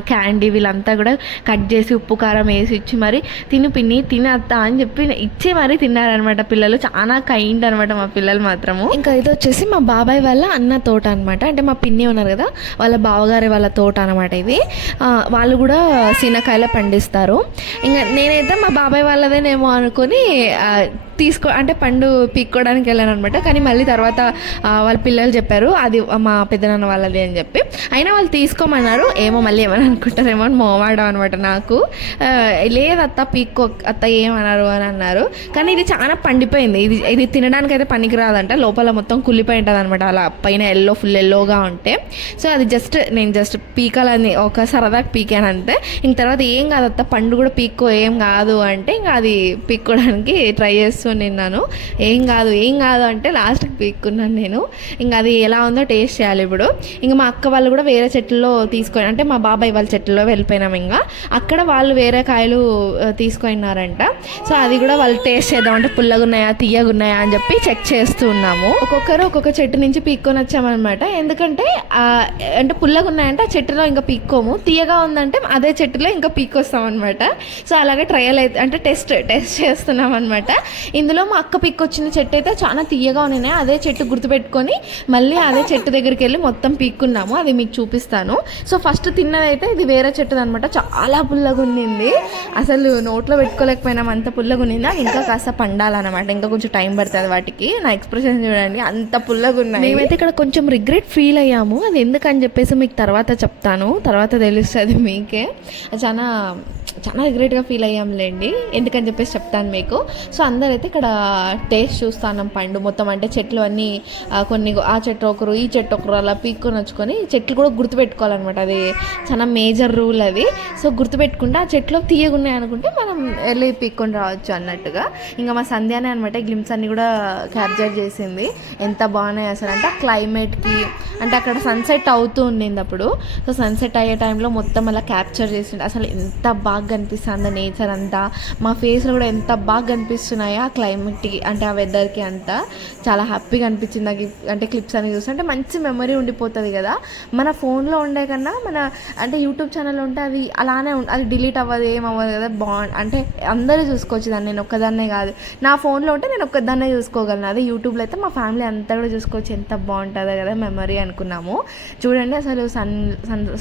క్యాండీ వీళ్ళంతా కూడా కట్ చేసి ఉప్పు కారం వేసి ఇచ్చి మరి పిన్ని తినత్తా అని చెప్పి ఇచ్చి మరీ తిన్నారనమాట పిల్లలు. చాలా కైండ్ అనమాట మా పిల్లలు మాత్రము. ఇంకా ఇది వచ్చేసి మా బాబాయ్ వాళ్ళ అన్న తోట అనమాట. అంటే మా పిన్ని ఉన్నారు కదా వాళ్ళ బావగారి వాళ్ళ తోట అనమాట ఇది. వాళ్ళు కూడా సీనకాయలు పండిస్తారు. ఇంకా నేనైతే మా బాబాయ్ వాళ్ళదేనేమో అనుకుని అంటే పండు పీక్కోవడానికి వెళ్ళాను అనమాట. కానీ మళ్ళీ తర్వాత వాళ్ళ పిల్లలు చెప్పారు అది మా పెద్దనాన్న వాళ్ళది అని చెప్పి. అయినా వాళ్ళు తీసుకోమన్నారు, ఏమో మళ్ళీ ఏమని అనుకుంటారేమో అని మోమాడడం అనమాట నాకు. లేదు అత్త పీక్కో అత్త ఏమన్నారు అని అన్నారు. కానీ ఇది చాలా పండిపోయింది. ఇది తినడానికి అయితే పనికి రాదంట, లోపల మొత్తం కుళ్ళిపోయి ఉంటుంది అనమాట. అలా పైన ఎల్లో ఫుల్ ఎల్లోగా ఉంటే. సో అది నేను జస్ట్ పీకాలని ఒక సరదాకి పీకాను అంతే. ఇంక తర్వాత ఏం కాదు అత్త, పండు కూడా పీక్కో, ఏం కాదు అంటే ఇంకా అది పీక్కోవడానికి ట్రై చేస్తూ నిన్నాను. ఏం కాదు అంటే లాస్ట్కి పీక్కున్నాను నేను. ఇంకా అది ఎలా ఉందో టేస్ట్ చేయాలి ఇప్పుడు. ఇంకా మా అక్క వాళ్ళు కూడా వేరే చెట్లలో తీసుకొని, అంటే మా బాబాయ్ వాళ్ళ చెట్లలో వెళ్ళిపోయినాం. ఇంకా అక్కడ వాళ్ళు వేరే కాయలు తీసుకున్నారంట. సో అది కూడా వాళ్ళు టేస్ట్ చేద్దాం అంటే పుల్లగా ఉన్నాయా తీయగా ఉన్నాయా అని చెప్పి చెక్ చేస్తూ ఉన్నాము. ఒక్కొక్కరు ఒక్కొక్క చెట్టు నుంచి పీక్కొని వచ్చామన్నమాట. ఎందుకంటే అంటే పుల్లగా ఉన్నాయంటే ఆ చెట్టులో ఇంకా పీక్కోము, తీయగా ఉందంటే అదే చెట్టులో ఇంకా పీక్కొస్తాం అనమాట. సో అలాగే ట్రయల్ అయితే అంటే టెస్ట్ చేస్తున్నాం అనమాట. ఇందులో మా అక్క పీక్కొచ్చిన చెట్టు అయితే చాలా తీయగా ఉన్నాయి. అదే చెట్టు గుర్తుపెట్టుకొని మళ్ళీ అదే చెట్టు దగ్గరికి వెళ్ళి మొత్తం పీక్కున్నాము. అది మీకు చూపిస్తాను. సో ఫస్ట్ తిన్నదైతే ఇది వేరే చెట్టుది అనమాట. చాలా పుల్లగా ఉండింది, అసలు నోట్లో పెట్టుకోలేకపోయినాం, అంత పుల్లగా ఉన్నింది. అది ఇంకా కాస్త పండాలన్నమాట, ఇంకా కొంచెం టైం పడుతుంది వాటికి. నా ఎక్స్ప్రెషన్ చూడండి, అంత పుల్లగా ఉన్నాయి. మేమైతే ఇక్కడ కొంచెం రిగ్రెట్ ఫీల్ అయ్యాము. అది ఎందుకని చెప్పేసి మీకు తర్వాత చెప్తాను, తర్వాత తెలుస్తుంది మీకే. చాలా రిగ్రెట్గా ఫీల్ అయ్యాంలేండి, ఎందుకని చెప్పేసి చెప్తాను మీకు. సో అందరైతే ఇక్కడ టేస్ట్ చూస్తాను పండు మొత్తం, అంటే చెట్లు అన్నీ కొన్ని ఆ చెట్టు ఒకరు ఈ చెట్టు ఒకరు అలా పీక్కొని వచ్చుకొని చెట్లు కూడా గుర్తుపెట్టుకోవాలన్నమాట. అది చాలా మేజర్ రూల్ అది. సో గుర్తుపెట్టుకుంటే ఆ చెట్లు తీయగున్నాయి అనుకుంటే మనం వెళ్ళి పీక్కొని రావచ్చు అన్నట్టుగా. ఇంకా మా సంధ్యానే అనమాట గ్లిమ్స్ అన్ని కూడా క్యాప్చర్ చేసింది. ఎంత బాగున్నాయి అసలు అంటే క్లైమేట్కి, అంటే అక్కడ సన్సెట్ అవుతూ ఉండింది అప్పుడు. సో సన్సెట్ అయ్యే టైంలో మొత్తం అలా క్యాప్చర్ చేసింది. అసలు ఎంత బాగా కనిపిస్తుంది నేచర్ అంతా, మా ఫేస్లో కూడా ఎంత బాగా కనిపిస్తున్నాయో ఆ క్లైమేట్కి, అంటే ఆ వెదర్కి అంతా చాలా హ్యాపీగా అనిపించింది నాకు. అంటే క్లిప్స్ అని చూస్తుంటే మంచి మెమరీ ఉండిపోతుంది కదా. మన ఫోన్లో ఉండే కన్నా మన అంటే యూట్యూబ్ ఛానల్లో ఉంటే అది అలానే అది డిలీట్ అవ్వదు, ఏమవ్వదు కదా. అంటే అందరూ చూసుకోవచ్చు దాన్ని, నేను ఒక్కదాన్నే కాదు. నా ఫోన్లో ఉంటే నేను ఒక్కదాన్నే చూసుకోగలను, అదే యూట్యూబ్లో అయితే మా ఫ్యామిలీ అంతా కూడా చూసుకోవచ్చు. ఎంత బాగుంటుందో కదా మెమరీ అనుకున్నాము. చూడండి అసలు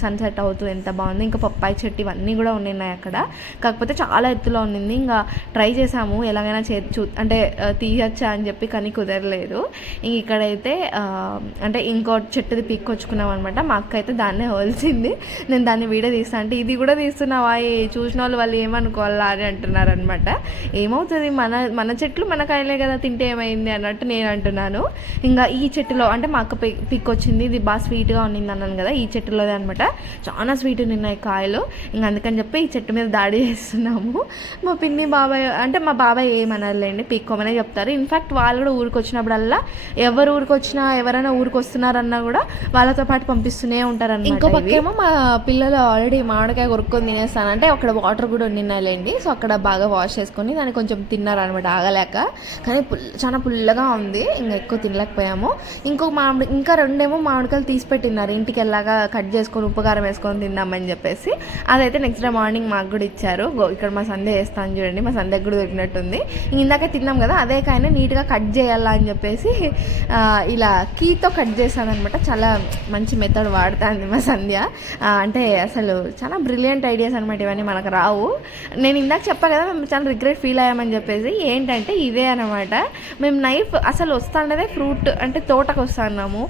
సన్సెట్ అవుతూ ఎంత బాగుంది. ఇంకా పప్పాయి చెట్టు ఇవన్నీ కూడా ఉన్నాయి అక్కడ, కాకపోతే చాలా ఎత్తులో ఉండింది. ఇంకా ట్రై చేసాము ఎలాగైనా అంటే తీయచ్చా అని చెప్పి, కానీ కుదరలేదు. ఇంక ఇక్కడైతే అంటే ఇంకో చెట్టుది పీక్కొచ్చుకున్నాం అనమాట. మా అక్క అయితే దాన్నే హోల్చింది, నేను దాన్ని వీడియో తీస్తాను అంటే ఇది కూడా తీస్తున్నావా, చూసిన వాళ్ళు ఏమనుకోవాలా అని అంటున్నారు అనమాట. ఏమవుతుంది, మన చెట్లు మన కాయలే కదా, తింటే ఏమైంది అన్నట్టు నేను అంటున్నాను. ఇంకా ఈ చెట్టులో అంటే మా అక్క పీక్కొచ్చింది, ఇది బాగా స్వీట్గా ఉన్నింది అన్నాను కదా, ఈ చెట్టులోదే అనమాట. చాలా స్వీట్ ఉన్నాయి కాయలు. ఇంకా అందుకని చెప్పి ఈ చెట్టు మీద దాడి చేస్తున్నాము. మా పిన్ని బాబాయ్ అంటే మా బాబాయ్ ఏమనలేండి, పీక్కోమనే చెప్తారు. ఇన్ఫ్యాక్ట్ వాళ్ళు కూడా ఊరికి వచ్చినప్పుడల్లా ఎవరు ఊరికి వచ్చినా ఎవరైనా ఊరికి వస్తున్నారన్నా కూడా వాళ్ళతో పాటు పంపిస్తూనే ఉంటారన్నమాట. ఇంకో పక్కేమో మా పిల్లలు ఆల్రెడీ మామిడికాయ కొరుక్కొని తినేస్తాను అంటే అక్కడ వాటర్ కూడా ఉండినాయిలేండి. సో అక్కడ బాగా వాష్ చేసుకొని దాన్ని కొంచెం తిన్నారనమాట ఆగలేక. కానీ చాలా పుల్లగా ఉంది, ఇంకా ఎక్కువ తినలేకపోయాము. ఇంకా రెండేమో మామిడికాయలు తీసి పెట్టినారు, ఇంటికి వెళ్ళాక కట్ చేసుకొని ఉప్పు కారం వేసుకొని తిందామని చెప్పేసి. అదైతే నెక్స్ట్ డే మార్నింగ్ మాకు కూడా ఇచ్చారు. ఇక్కడ మా సందే వేస్తాను చూడండి, మా సందే కూడా దొరికినట్టుంది. ఇందాకే తిన్నాం కదా అదే కాయని నీట్గా కట్ చేయాలా అని చెప్పేసి ఇలా కీతో కట్ చేశాను అనమాట. చాలా మంచి మెథడ్ వాడుతుంది మా సంధ్య. అంటే అసలు చాలా బ్రిలియంట్ ఐడియాస్ అనమాట ఇవన్నీ, మనకు రావు. నేను ఇందాక చెప్పా కదా మేము చాలా రిగ్రెట్ ఫీల్ అయ్యామని చెప్పేసి. ఏంటంటే ఇదే అనమాట, మేము నైఫ్ అసలు వస్తాండదే ఫ్రూట్ అంటే తోటకు వస్తున్నాము,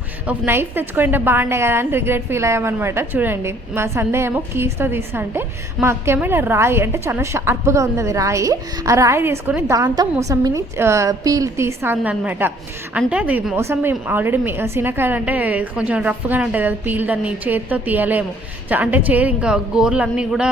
నైఫ్ తెచ్చుకుంటే బాగుండే కదా అని రిగ్రెట్ ఫీల్ అయ్యామన్నమాట. చూడండి మా సందే ఏమో కీస్తో తీస్తా అంటే మా అక్కేమో రాయి అంటే చాలా షార్ప్గా ఉంది అది రాయి. ఆ రాయి తీసుకొని దాంతో మోసంబిని పీల్ తీస్తుంది అనమాట. అంటే అది మోసంబి ఆల్రెడీ శనకాయలు అంటే కొంచెం రఫ్గానే ఉంటుంది అది పీల్, దాన్ని చేతితో తీయలేము. అంటే ఇంకా గోర్లన్నీ కూడా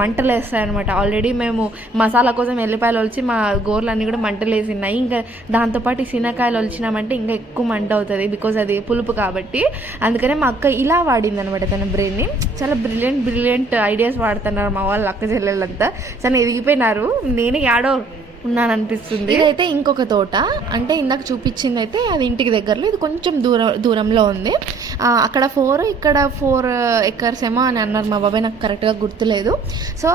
మంటలు వేస్తాయి అనమాట. ఆల్రెడీ మేము మసాలా కోసం ఎల్లిపాయలు ఒలిచి మా గోర్లన్నీ కూడా మంటలు వేసినాయి. ఇంకా దాంతోపాటు ఈ శనకాయలు ఒలిచినామంటే ఇంకా ఎక్కువ మంట అవుతుంది, బికాజ్ అది పులుపు కాబట్టి. అందుకనే మా అక్క ఇలా వాడింది అనమాట తన బ్రెయిన్ని. చాలా బ్రిలియంట్ ఐడియాస్ వాడుతున్నారు మా వాళ్ళు అక్క చెల్లెళ్ళంతా. చాలా ఎదిగిపోయినారు, నేనే యాడో ఉన్నాననిపిస్తుంది. ఇదైతే ఇంకొక తోట, అంటే ఇందాక చూపించింది అయితే అది ఇంటికి దగ్గరలో, ఇది కొంచెం దూరంలో ఉంది. అక్కడ 4 ఇక్కడ 4 ఎకర్స్ ఏమో అని అన్నారు మా బాబాయ్, నాకు కరెక్ట్గా గుర్తులేదు. సో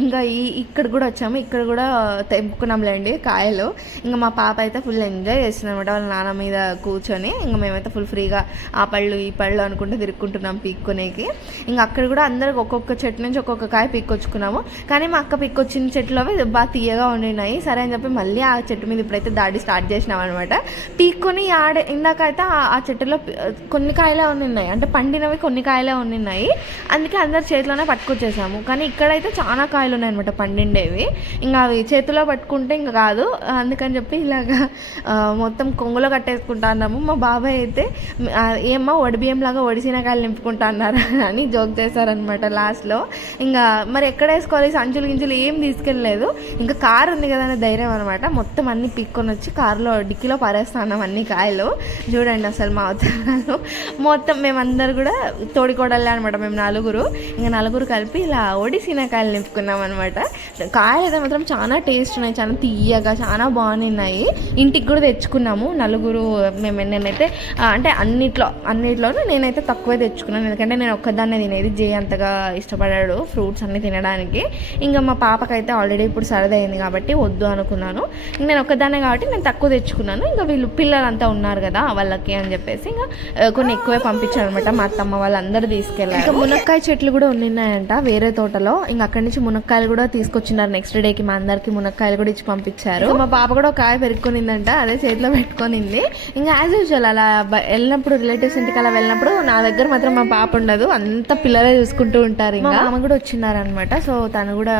ఇంకా ఇక్కడ కూడా వచ్చాము, ఇక్కడ కూడా తెంపుకున్నాంలేండి కాయలు. ఇంకా మా పాప అయితే ఫుల్ ఎంజాయ్ చేస్తుంది అనమాట వాళ్ళ నాన్న మీద కూర్చొని. ఇంకా మేమైతే ఫుల్ ఫ్రీగా ఆ పళ్ళు ఈ పళ్ళు అనుకుంటూ తిరుక్కుంటున్నాం పీక్కొనేకి. ఇంకా అక్కడ కూడా అందరికి ఒక్కొక్క చెట్టు నుంచి ఒక్కొక్క కాయ పీక్కొచ్చుకున్నాము. కానీ మా అక్క పీక్కొచ్చిన చెట్లు అవి బాగా తీయగా ఉండి ఉన్నాయి. సరే అని చెప్పి మళ్ళీ ఆ చెట్టు మీద ఇప్పుడైతే దాడి స్టార్ట్ చేసినాం అనమాట. పీక్కొని ఇందాకైతే ఆ చెట్టులో కొన్ని కాయలే ఉన్నాయి, అంటే పండినవి కొన్ని కాయలే ఉన్నాయి. అందుకే అందరు చేతిలోనే పట్టుకొచ్చేసాము. కానీ ఇక్కడైతే చాలా కాయలు ఉన్నాయి అనమాట పండిండేవి. ఇంకా అవి చేతిలో పట్టుకుంటే ఇంకా కాదు, అందుకని చెప్పి ఇలాగా మొత్తం కొంగులో కట్టేసుకుంటా అన్నాము. మా బాబాయ్ అయితే ఏమ్మా బియ్యం లాగా ఒడిసిన కాయలు నింపుకుంటా అన్నారు అని జోక్ చేశారనమాట లాస్ట్లో. ఇంకా మరి ఎక్కడ వేసుకోవాలి, సంచులు గించులు ఏం తీసుకెళ్ళలేదు. ఇంకా కారు ఉంది కదా అనే ధైర్యం అనమాట. మొత్తం అన్ని పిక్కొని వచ్చి కారులో డిక్కీలో పారేస్తా ఉన్నాం అన్ని కాయలు. చూడండి అసలు మా అవతారాలు మొత్తం. మేమందరు కూడా తోడికోడలే అనమాట, మేము నలుగురు. ఇంకా నలుగురు కలిపి ఇలా ఒడిసిన కాయలు నింపుకున్నాం అనమాట. కాయలు అయితే మాత్రం చాలా టేస్ట్ ఉన్నాయి, చాలా తీయగా చాలా బాగున్నాయి. ఇంటికి కూడా తెచ్చుకున్నాము నలుగురు. నేనైతే అంటే అన్నిట్లోనూ నేనైతే తక్కువే తెచ్చుకున్నాను, ఎందుకంటే నేను ఒక్కదాన్నే తినేది. జే అంతగా ఇష్టపడాడు ఫ్రూట్స్ అన్నీ తినడానికి. ఇంకా మా పాపకైతే ఆల్రెడీ ఇప్పుడు సరదైంది కాబట్టి వద్దు అనుకున్నాను. నేను ఒక్కదాన్నే కాబట్టి నేను తక్కువ తెచ్చుకున్నాను. ఇంకా వీళ్ళు పిల్లలంతా ఉన్నారు కదా వాళ్ళకి అని చెప్పేసి ఇంకా కొన్ని ఎక్కువే పంపించాను అనమాట. మా అత్తమ్మ వాళ్ళందరూ తీసుకెళ్ళారు. ఇంకా మునక్కాయ చెట్లు కూడా ఉన్నాయంట వేరే తోటలో. ఇంకా అక్కడి నుంచి మునక్కాయలు కూడా తీసుకొచ్చినారు. నెక్స్ట్ డేకి మా అందరికి మునక్కాయలు కూడా ఇచ్చి పంపించారు. మా పాప కూడా ఒక కాయ పెరుక్కునిందంట, అదే చేతిలో పెట్టుకునింది. ఇంకా యాజ్ యూజువల్ అలా వెళ్ళినప్పుడు రిలేటివ్స్ ఇంటికి అలా వెళ్ళినప్పుడు నా దగ్గర మాత్రం మా పాప ఉండదు, అంత పిల్లలే చూసుకుంటూ ఉంటారు. ఇంకా ఆమె కూడా వచ్చినారనమాట. సో తను కూడా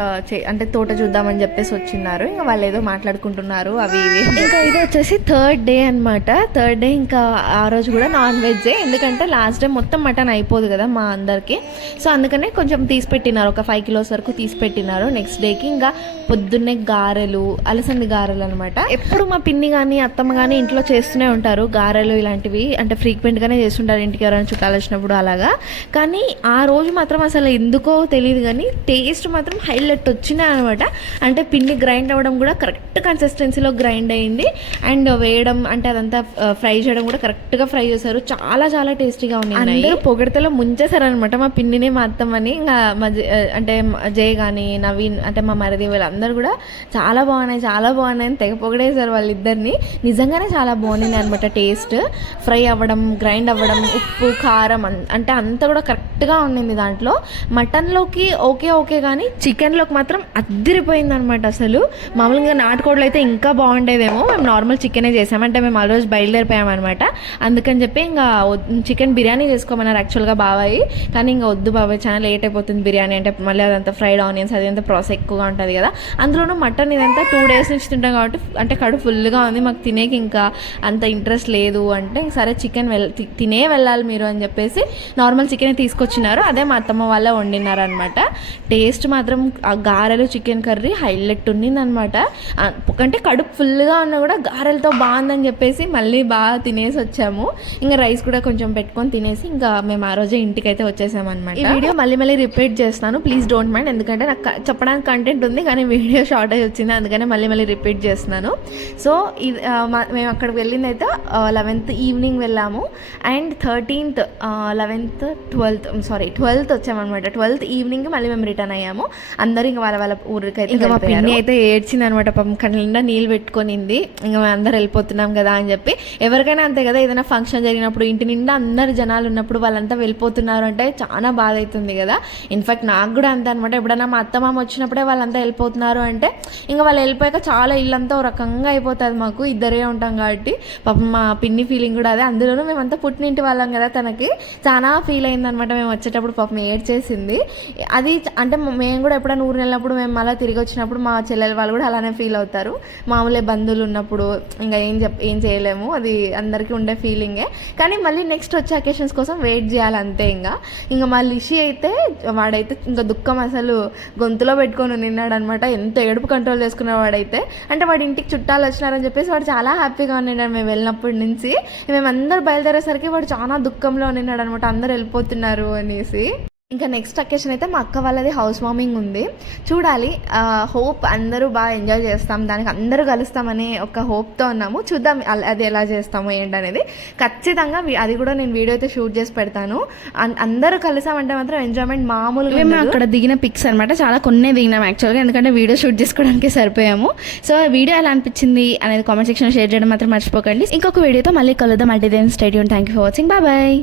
అంటే తోట చూద్దామని చెప్పేసి వచ్చిన్నారు. ఇంకా వాళ్ళు ఏదో మాట్లాడుకుంటున్నారు అవి ఇవి. ఇంకా ఇది వచ్చేసి థర్డ్ డే అనమాట. థర్డ్ డే ఇంకా ఆ రోజు కూడా నాన్ వెజ్, ఎందుకంటే లాస్ట్ డే మొత్తం మటన్ అయిపోదు కదా మా అందరికి. సో అందుకనే కొంచెం తీసి పెట్టినారు, ఒక 5 kilos వరకు తీసి పెట్టినారు. నెక్స్ట్ డేకి ఇంకా పొద్దున్నే గారెలు, అలసంది గారెలు అనమాట. ఎప్పుడు మా పిన్ని కానీ అత్తమ్మ కానీ ఇంట్లో చేస్తూనే ఉంటారు గారెలు ఇలాంటివి, అంటే ఫ్రీక్వెంట్గానే చేస్తుంటారు ఇంటికి ఎవరైనా చుట్టాలు వచ్చినప్పుడు అలాగా. కానీ ఆ రోజు మాత్రం అసలు ఎందుకో తెలియదు కానీ టేస్ట్ మాత్రం హైలైట్ వచ్చినాయి అనమాట. అంటే పిండి గ్రైండ్ అవ్వడం కూడా కరెక్ట్ కన్సిస్టెన్సీలో గ్రైండ్ అయింది, అండ్ వేయడం అంటే అదంతా ఫ్రై చేయడం కూడా కరెక్ట్గా ఫ్రై చేశారు. చాలా చాలా టేస్టీగా ఉన్నాయి. అందరూ పొగడతలో ముంచేశారనమాట మా పిన్నిని మా అత్తమ్మని. ఇంకా అంటే జయ్ కానీ నవీన్ అంటే మా మరిది వీళ్ళందరూ కూడా చాలా బాగున్నాయి అని తెగ పొగడేశారు వాళ్ళిద్దరిని. నిజంగానే చాలా బాగుంది అనమాట టేస్ట్. ఫ్రై అవ్వడం, గ్రైండ్ అవ్వడం, ఉప్పు కారం అంటే అంతా కూడా కరెక్ట్గా ఉండింది. దాంట్లో మటన్లోకి ఓకే కానీ చికెన్లోకి మాత్రం అద్దిరిపోయింది అనమాట. అసలు మామూలుగా నాటుకోడలు అయితే ఇంకా బాగుండేదేమో, మేము నార్మల్ చికెనే చేసామంటే మేము ఆ రోజు బయలుదేరిపోయామన్నమాట. అందుకని చెప్పి ఇంకా చికెన్ బిర్యానీ చేసుకోమన్నారు యాక్చువల్గా బాబాయ్. కానీ ఇంకా వద్దు బాబాయ్, చాలా లేట్ అయిపోతుంది బిర్యానీ అంటే, మళ్ళీ అదంతా ఫ్రైడ్ ఆనియన్స్ అదంతా ప్రాసెస్ ఎక్కువగా ఉంటుంది కదా. అందులోనూ మటన్ ఇదంతా 2 days నుంచి తింటాం కాబట్టి అంటే కడుపు ఫుల్గా ఉంది, మాకు తినేకి ఇంకా అంత ఇంట్రెస్ట్ లేదు. అంటే సరే చికెన్ తినే వెళ్ళాలి మీరు అని చెప్పేసి నార్మల్ చికెన్ తీసుకొచ్చినారు. అదే మా అత్తమ్మ వాళ్ళే వండినారు అనమాట. టేస్ట్ మాత్రం ఆ గారెలు చికెన్ కర్రీ హైలైట్ ఉండింది అనమాట. అంటే కడుపు ఫుల్గా ఉన్నా కూడా గారెలతో బాగుందని చెప్పేసి మళ్ళీ బాగా తినేసి వచ్చాము. ఇంకా రైస్ కూడా కొంచెం పెట్టుకొని తినేసి ఇంకా మేము ఆ రోజే ఇంటికైతే వచ్చేసామన్నమాట. ఈ వీడియో మళ్ళీ రిపీట్ చేస్తున్నాను, ప్లీజ్ డోంట్ మైండ్, ఎందుకంటే నాకు చెప్పడానికి కంటెంట్ ఉంది కానీ వీడియో షార్టేజ్ వచ్చింది, అందుకనే మళ్ళీ రిపీట్ చేస్తున్నాను. సో ఇది మేము అక్కడికి వెళ్ళింది అయితే 11th ఈవినింగ్ వెళ్ళాము. అండ్ 13th 11th 12th వచ్చామన్నమాట. 12th ఈవినింగ్ మళ్ళీ మేము రిటర్న్ అయ్యాము. అందరూ ఇంకా వాళ్ళ ఊరికి అయితే. ఇంకా మా పిన్ని అయితే ఏడ్చింది అనమాట, పాపం కళ్ళ నిండా నీళ్ళు పెట్టుకొనింది. ఇంకా మేము అందరూ వెళ్ళిపోతున్నాం కదా అని చెప్పి. ఎవరికైనా అంతే కదా, ఏదైనా ఫంక్షన్ జరిగినప్పుడు ఇంటి నిండా అందరు జనాలు ఉన్నప్పుడు వాళ్ళంతా వెళ్ళిపోతున్నారు అంటే చాలా బాధ అవుతుంది కదా. ఇన్ఫాక్ట్ నాకు కూడా అంతే అనమాట. ఎప్పుడైనా మా అత్త మామ వచ్చినప్పుడే వాళ్ళంతా వెళ్ళిపోతున్నారు అంటే ఇంకా వాళ్ళు వెళ్ళిపోయాక చాలా ఇల్లంతా ఒక రకంగా అయిపోతుంది. మాకు ఇద్దరే ఉంటాం కాబట్టి పాపం మా పిన్ని ఫీలింగ్ కూడా అదే. అందులోనూ మేమంతా పుట్టినింటి వాళ్ళం కదా, తనకి చాలా ఫీల్ అయిందనమాట. మేము వచ్చేటప్పుడు పాపం ఏడ్చేసింది. అది అంటే మేము కూడా ఎప్పుడైనా ఊరు వెళ్ళినప్పుడు మేము మళ్ళీ తిరిగి వచ్చినప్పుడు మా చెల్లెలు వాళ్ళు కూడా అలానే ఫీల్ అవుతారు. మామూలే బంధువులు ఉన్నప్పుడు ఇంకా ఏం చేయలేము, అది అందరికీ ఉండే ఫీలింగే. కానీ మళ్ళీ నెక్స్ట్ వచ్చే అకేషన్స్ కోసం వెయిట్ చేయాలి అంతే. ఇంకా మా లిషి అయితే వాడైతే ఇంకా దుఃఖం అసలు గొంతులో పెట్టుకొని నిన్నాడు అనమాట. ఎంత ఏడుపు కంట్రోల్ చేసుకున్న వాడైతే, అంటే వాడి ఇంటికి చుట్టాలు వచ్చినారని చెప్పేసి వాడు చాలా హ్యాపీగా ఉన్నాడు మేము వెళ్ళినప్పటి నుంచి. మేము అందరు బయలుదేరేసరికి వాడు చాలా దుఃఖంలో ఉన్నాడు అనమాట, అందరు వెళ్ళిపోతున్నారు అనేసి. ఇంకా నెక్స్ట్ అకేషన్ అయితే మా అక్క వాళ్ళది హౌస్ వార్మింగ్ ఉంది, చూడాలి. హోప్ అందరూ బాగా ఎంజాయ్ చేస్తాం, దానికి అందరూ కలుస్తామనే ఒక హోప్తో ఉన్నాము. చూద్దాం అది ఎలా చేస్తామో ఏంటనేది. ఖచ్చితంగా అది కూడా నేను వీడియో అయితే షూట్ చేసి పెడతాను. అందరూ కలిసామంటే మాత్రం ఎంజాయ్మెంట్ మామూలుగా. మేము అక్కడ దిగిన పిక్స్ అనమాట, చాలా కొన్ని దిగినాం యాక్చువల్గా, ఎందుకంటే వీడియో షూట్ చేసుకోవడానికి సరిపోయాము. సో వీడియో ఎలా అనిపించింది అనేది కామెంట్ సెక్షన్లో షేర్ చేయడం మాత్రం మర్చిపోకండి. ఇంకొక వీడియోతో మళ్ళీ కలుద్దాం. అంటే then stay tune. Thank you for watching. Bye bye.